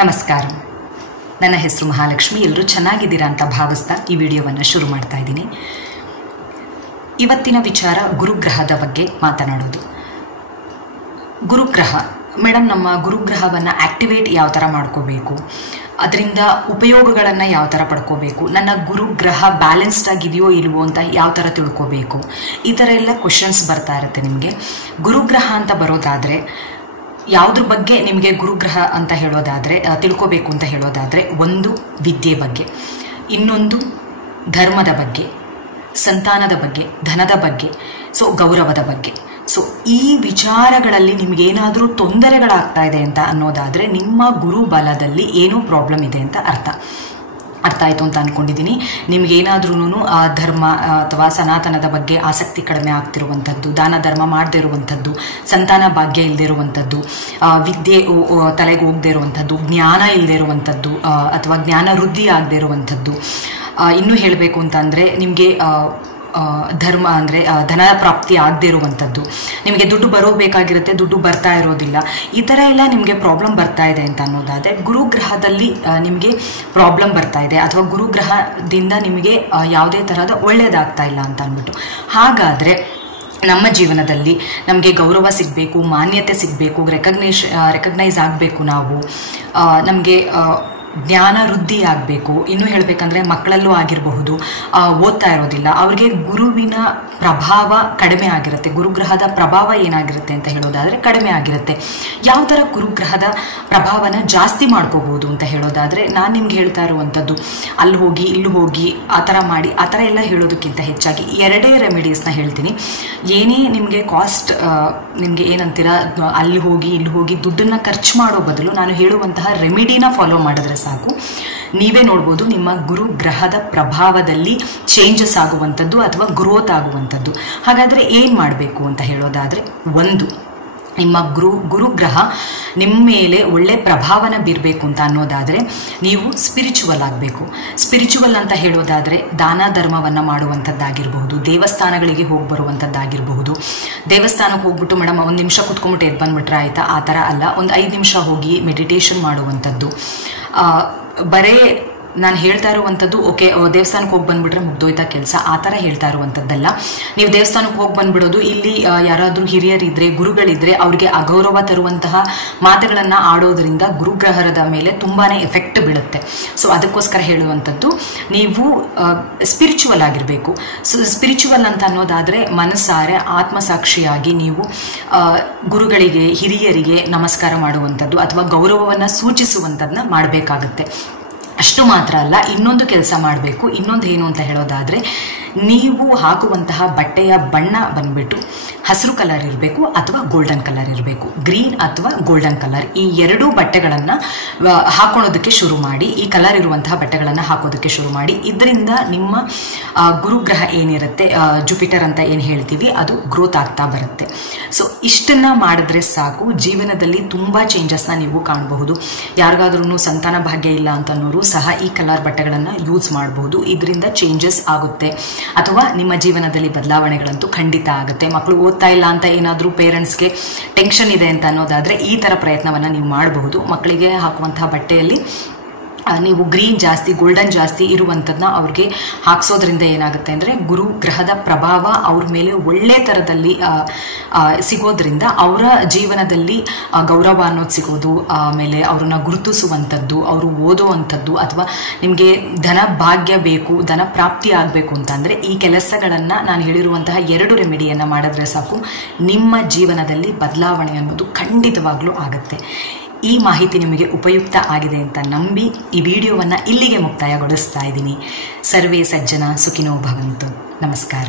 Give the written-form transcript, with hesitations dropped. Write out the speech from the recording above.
ನಮಸ್ಕಾರ. ನನ್ನ ಹೆಸರು ಮಹಾಲಕ್ಷ್ಮಿ. ಎಲ್ಲರೂ ಚೆನ್ನಾಗಿದ್ದೀರಾ ಅಂತ ಭಾವಿಸ್ತಾ ಈ ವಿಡಿಯೋವನ್ನು ಶುರು ಮಾಡ್ತಾ ಇದ್ದೀನಿ. ಇವತ್ತಿನ ವಿಚಾರ ಗುರುಗ್ರಹದ ಬಗ್ಗೆ ಮಾತನಾಡೋದು. ಗುರುಗ್ರಹ ಮೇಡಮ್, ನಮ್ಮ ಗುರುಗ್ರಹವನ್ನು ಆಕ್ಟಿವೇಟ್ ಯಾವ ಥರ ಮಾಡ್ಕೋಬೇಕು, ಅದರಿಂದ ಉಪಯೋಗಗಳನ್ನು ಯಾವ ಥರ ಪಡ್ಕೋಬೇಕು, ನನ್ನ ಗುರುಗ್ರಹ ಬ್ಯಾಲೆನ್ಸ್ಡ್ ಆಗಿದೆಯೋ ಇಲ್ವೋ ಅಂತ ಯಾವ ಥರ ತಿಳ್ಕೋಬೇಕು, ಈ ಥರ ಎಲ್ಲ ಕ್ವಶನ್ಸ್ ಬರ್ತಾ ಇರುತ್ತೆ ನಿಮಗೆ. ಗುರುಗ್ರಹ ಅಂತ ಬರೋದಾದರೆ ಯಾವುದ್ರ ಬಗ್ಗೆ ನಿಮಗೆ ಗುರುಗ್ರಹ ಅಂತ ಹೇಳೋದಾದರೆ ತಿಳ್ಕೋಬೇಕು ಅಂತ ಹೇಳೋದಾದರೆ, ಒಂದು ವಿದ್ಯೆ ಬಗ್ಗೆ, ಇನ್ನೊಂದು ಧರ್ಮದ ಬಗ್ಗೆ, ಸಂತಾನದ ಬಗ್ಗೆ, ಧನದ ಬಗ್ಗೆ, ಗೌರವದ ಬಗ್ಗೆ. ಈ ವಿಚಾರಗಳಲ್ಲಿ ನಿಮಗೇನಾದರೂ ತೊಂದರೆಗಳಾಗ್ತಾ ಇದೆ ಅಂತ ಅನ್ನೋದಾದರೆ ನಿಮ್ಮ ಗುರುಬಲದಲ್ಲಿ ಏನೋ ಪ್ರಾಬ್ಲಮ್ ಇದೆ ಅಂತ ಅರ್ಥ ಆಯಿತು ಅಂತ ಅಂದ್ಕೊಂಡಿದ್ದೀನಿ. ನಿಮಗೇನಾದ್ರೂ ಧರ್ಮ ಅಥವಾ ಸನಾತನದ ಬಗ್ಗೆ ಆಸಕ್ತಿ ಕಡಿಮೆ ಆಗ್ತಿರುವಂಥದ್ದು, ದಾನ ಧರ್ಮ ಮಾಡದೇ ಇರುವಂಥದ್ದು, ಸಂತಾನ ಭಾಗ್ಯ ಇಲ್ಲದೆ ಇರುವಂಥದ್ದು, ವಿದ್ಯೆ ತಲೆಗೆ ಹೋಗದೆ ಇರುವಂಥದ್ದು, ಜ್ಞಾನ ಇಲ್ಲದೆ ಇರುವಂಥದ್ದು ಅಥವಾ ಜ್ಞಾನ ವೃದ್ಧಿ ಆಗದೆ ಇರುವಂಥದ್ದು, ಇನ್ನೂ ಹೇಳಬೇಕು ಅಂತಂದರೆ ನಿಮಗೆ ಧರ್ಮ ಅಂದರೆ ಧನ ಪ್ರಾಪ್ತಿ ಆಗದೆ ಇರುವಂಥದ್ದು, ನಿಮಗೆ ದುಡ್ಡು ಬರೋಬೇಕಾಗಿರುತ್ತೆ, ದುಡ್ಡು ಬರ್ತಾ ಇರೋದಿಲ್ಲ, ಈ ಥರ ಎಲ್ಲ ನಿಮಗೆ ಪ್ರಾಬ್ಲಮ್ ಬರ್ತಾ ಇದೆ ಅಂತ ಅನ್ನೋದಾದರೆ ಗುರುಗ್ರಹದಲ್ಲಿ ನಿಮಗೆ ಪ್ರಾಬ್ಲಮ್ ಬರ್ತಾ ಇದೆ ಅಥವಾ ಗುರುಗ್ರಹದಿಂದ ನಿಮಗೆ ಯಾವುದೇ ಥರದ ಒಳ್ಳೆಯದಾಗ್ತಾ ಇಲ್ಲ ಅಂತ ಅಂದ್ಬಿಟ್ಟು. ಹಾಗಾದರೆ ನಮ್ಮ ಜೀವನದಲ್ಲಿ ನಮಗೆ ಗೌರವ ಸಿಗಬೇಕು, ಮಾನ್ಯತೆ ಸಿಗಬೇಕು, ರೆಕಗ್ನೈಸ್ ಆಗಬೇಕು, ನಾವು ನಮಗೆ ಜ್ಞಾನ ವೃದ್ಧಿ ಆಗಬೇಕು. ಇನ್ನೂ ಹೇಳಬೇಕಂದ್ರೆ ಮಕ್ಕಳಲ್ಲೂ ಆಗಿರಬಹುದು, ಓದ್ತಾ ಇರೋದಿಲ್ಲ, ಅವ್ರಿಗೆ ಗುರುವಿನ ಪ್ರಭಾವ ಕಡಿಮೆ ಆಗಿರುತ್ತೆ. ಗುರುಗ್ರಹದ ಪ್ರಭಾವ ಏನಾಗಿರುತ್ತೆ ಅಂತ ಹೇಳೋದಾದರೆ ಕಡಿಮೆ ಆಗಿರುತ್ತೆ. ಯಾವ ಥರ ಗುರುಗ್ರಹದ ಪ್ರಭಾವನ ಜಾಸ್ತಿ ಮಾಡ್ಕೋಬಹುದು ಅಂತ ಹೇಳೋದಾದರೆ, ನಾನು ನಿಮ್ಗೆ ಹೇಳ್ತಾ ಇರುವಂಥದ್ದು ಅಲ್ಲಿ ಹೋಗಿ ಇಲ್ಲಿ ಹೋಗಿ ಆ ಥರ ಮಾಡಿ ಆ ಥರ ಎಲ್ಲ ಹೇಳೋದಕ್ಕಿಂತ ಹೆಚ್ಚಾಗಿ ಎರಡೇ ರೆಮಿಡೀಸ್ನ ಹೇಳ್ತೀನಿ. ಏನೇ ನಿಮಗೆ ಕಾಸ್ಟ್, ನಿಮಗೆ ಏನಂತೀರ, ಅಲ್ಲಿ ಹೋಗಿ ಇಲ್ಲಿ ಹೋಗಿ ದುಡ್ಡನ್ನು ಖರ್ಚು ಮಾಡೋ ಬದಲು ನಾನು ಹೇಳುವಂತಹ ರೆಮಿಡಿನ ಫಾಲೋ ಮಾಡಿದ್ರೆ ಸಾಕು. ನೀವೇ ನೋಡ್ಬೋದು ನಿಮ್ಮ ಗುರುಗ್ರಹದ ಪ್ರಭಾವದಲ್ಲಿ ಚೇಂಜಸ್ ಆಗುವಂಥದ್ದು ಅಥವಾ ಗ್ರೋತ್ ಆಗುವಂಥದ್ದು. ಹಾಗಾದರೆ ಏನು ಮಾಡಬೇಕು ಅಂತ ಹೇಳೋದಾದರೆ, ಒಂದು, ನಿಮ್ಮ ಗುರುಗ್ರಹ ನಿಮ್ಮ ಮೇಲೆ ಒಳ್ಳೆ ಪ್ರಭಾವನ ಬೀರಬೇಕು ಅಂತ ಅನ್ನೋದಾದರೆ ನೀವು ಸ್ಪಿರಿಚುವಲ್ ಆಗಬೇಕು. ಸ್ಪಿರಿಚುವಲ್ ಅಂತ ಹೇಳೋದಾದರೆ ದಾನ ಧರ್ಮವನ್ನು ಮಾಡುವಂಥದ್ದಾಗಿರಬಹುದು, ದೇವಸ್ಥಾನಗಳಿಗೆ ಹೋಗಿ ಬರುವಂಥದ್ದಾಗಿರಬಹುದು. ದೇವಸ್ಥಾನಕ್ಕೆ ಹೋಗ್ಬಿಟ್ಟು ಮೇಡಮ್ ಒಂದು ನಿಮಿಷ ಕುತ್ಕೊಂಡ್ಬಿಟ್ಟು ಎದ್ದು ಬಂದುಬಿಟ್ರೆ ಆಯಿತಾ, ಆ ಥರ ಅಲ್ಲ. ಒಂದು 5 ನಿಮಿಷ ಹೋಗಿ ಮೆಡಿಟೇಷನ್ ಮಾಡುವಂಥದ್ದು. ಬರೇ ನಾನು ಹೇಳ್ತಾ ಇರುವಂಥದ್ದು ಓಕೆ ದೇವಸ್ಥಾನಕ್ಕೆ ಹೋಗಿ ಬಂದುಬಿಟ್ರೆ ಮುಗ್ದೋಯ್ತಾ ಕೆಲಸ, ಆ ಥರ ಹೇಳ್ತಾ ಇರುವಂಥದ್ದಲ್ಲ. ನೀವು ದೇವಸ್ಥಾನಕ್ಕೆ ಹೋಗಿ ಬಂದುಬಿಡೋದು, ಇಲ್ಲಿ ಯಾರಾದರೂ ಹಿರಿಯರಿದ್ದರೆ, ಗುರುಗಳಿದ್ದರೆ ಅವ್ರಿಗೆ ಅಗೌರವ ತರುವಂತಹ ಮಾತುಗಳನ್ನು ಆಡೋದ್ರಿಂದ ಗುರುಗ್ರಹದ ಮೇಲೆ ತುಂಬಾ ಎಫೆಕ್ಟ್ ಬೀಳುತ್ತೆ. ಅದಕ್ಕೋಸ್ಕರ ಹೇಳುವಂಥದ್ದು ನೀವು ಸ್ಪಿರಿಚುವಲ್ ಆಗಿರಬೇಕು. ಸ್ಪಿರಿಚುವಲ್ ಅಂತ ಅನ್ನೋದಾದರೆ ಮನಸ್ಸಾರೆ ಆತ್ಮಸಾಕ್ಷಿಯಾಗಿ ನೀವು ಗುರುಗಳಿಗೆ, ಹಿರಿಯರಿಗೆ ನಮಸ್ಕಾರ ಮಾಡುವಂಥದ್ದು ಅಥವಾ ಗೌರವವನ್ನು ಸೂಚಿಸುವಂಥದ್ದನ್ನ ಮಾಡಬೇಕಾಗುತ್ತೆ. ಅಷ್ಟು ಮಾತ್ರ ಅಲ್ಲ, ಇನ್ನೊಂದು ಕೆಲಸ ಮಾಡಬೇಕು. ಇನ್ನೊಂದು ಏನು ಅಂತ ಹೇಳೋದಾದರೆ, ನೀವು ಹಾಕುವಂತಹ ಬಟ್ಟೆಯ ಬಣ್ಣ ಬಂದ್ಬಿಟ್ಟು ಹಸಿರು ಕಲರ್ ಇರಬೇಕು ಅಥವಾ ಗೋಲ್ಡನ್ ಕಲರ್ ಇರಬೇಕು. ಗ್ರೀನ್ ಅಥವಾ ಗೋಲ್ಡನ್ ಕಲರ್, ಈ ಎರಡೂ ಬಟ್ಟೆಗಳನ್ನು ಹಾಕೊಳ್ಳೋದಕ್ಕೆ ಶುರು ಮಾಡಿ. ಈ ಕಲರ್ ಇರುವಂತಹ ಬಟ್ಟೆಗಳನ್ನು ಹಾಕೋದಕ್ಕೆ ಶುರು ಮಾಡಿ. ಇದರಿಂದ ನಿಮ್ಮ ಗುರುಗ್ರಹ ಏನಿರುತ್ತೆ, ಜುಪಿಟರ್ ಅಂತ ಏನು ಹೇಳ್ತೀವಿ, ಅದು ಗ್ರೋತ್ ಆಗ್ತಾ ಬರುತ್ತೆ. ಇಷ್ಟನ್ನು ಮಾಡಿದ್ರೆ ಸಾಕು, ಜೀವನದಲ್ಲಿ ತುಂಬ ಚೇಂಜಸ್ನ ನೀವು ಕಾಣಬಹುದು. ಯಾರಿಗಾದ್ರೂ ಸಂತಾನ ಭಾಗ್ಯ ಇಲ್ಲ ಅಂತನೋರು ಸಹ ಈ ಕಲರ್ ಬಟ್ಟೆಗಳನ್ನು ಯೂಸ್ ಮಾಡಬಹುದು. ಇದರಿಂದ ಚೇಂಜಸ್ ಆಗುತ್ತೆ ಅಥವಾ ನಿಮ್ಮ ಜೀವನದಲ್ಲಿ ಬದಲಾವಣೆಗಳಂತೂ ಖಂಡಿತ ಆಗುತ್ತೆ. ಮಕ್ಕಳು ಓದ್ತಾ ಇಲ್ಲ ಅಂತ ಏನಾದರೂ ಪೇರೆಂಟ್ಸ್ಗೆ ಟೆನ್ಷನ್ ಇದೆ ಅಂತ ಅನ್ನೋದಾದರೆ ಈ ಥರ ಪ್ರಯತ್ನವನ್ನು ನೀವು ಮಾಡಬಹುದು. ಮಕ್ಕಳಿಗೆ ಹಾಕುವಂತಹ ಬಟ್ಟೆಯಲ್ಲಿ ನೀವು ಗ್ರೀನ್ ಜಾಸ್ತಿ, ಗೋಲ್ಡನ್ ಜಾಸ್ತಿ ಇರುವಂಥದ್ದನ್ನ ಅವ್ರಿಗೆ ಹಾಕ್ಸೋದ್ರಿಂದ ಏನಾಗುತ್ತೆ ಅಂದರೆ ಗುರುಗ್ರಹದ ಪ್ರಭಾವ ಅವ್ರ ಮೇಲೆ ಒಳ್ಳೆ ಥರದಲ್ಲಿ ಸಿಗೋದ್ರಿಂದ ಅವರ ಜೀವನದಲ್ಲಿ ಗೌರವ ಅನ್ನೋದು ಸಿಗೋದು, ಆಮೇಲೆ ಅವ್ರನ್ನ ಗುರುತಿಸುವಂಥದ್ದು, ಅವರು ಓದೋ ಅಂಥದ್ದು, ಅಥವಾ ನಿಮಗೆ ಧನ ಭಾಗ್ಯ ಬೇಕು, ಧನ ಪ್ರಾಪ್ತಿ ಆಗಬೇಕು ಅಂತಂದರೆ ಈ ಕೆಲಸಗಳನ್ನು ನಾನು ಹೇಳಿರುವಂತಹ 2 ರೆಮಿಡಿಯನ್ನು ಮಾಡಿದ್ರೆ ಸಾಕು, ನಿಮ್ಮ ಜೀವನದಲ್ಲಿ ಬದಲಾವಣೆ ಅನ್ನೋದು ಖಂಡಿತವಾಗ್ಲೂ ಆಗುತ್ತೆ. ಈ ಮಾಹಿತಿ ನಿಮಗೆ ಉಪಯುಕ್ತ ಆಗಿದೆ ಅಂತ ನಂಬಿ ಈ ವಿಡಿಯೋವನ್ನು ಇಲ್ಲಿಗೆ ಮುಕ್ತಾಯಗೊಳಿಸ್ತಾ ಇದ್ದೀನಿ. ಸರ್ವೇ ಸಜ್ಜನ ಸುಖಿನೋ ಭವಂತು. ನಮಸ್ಕಾರ.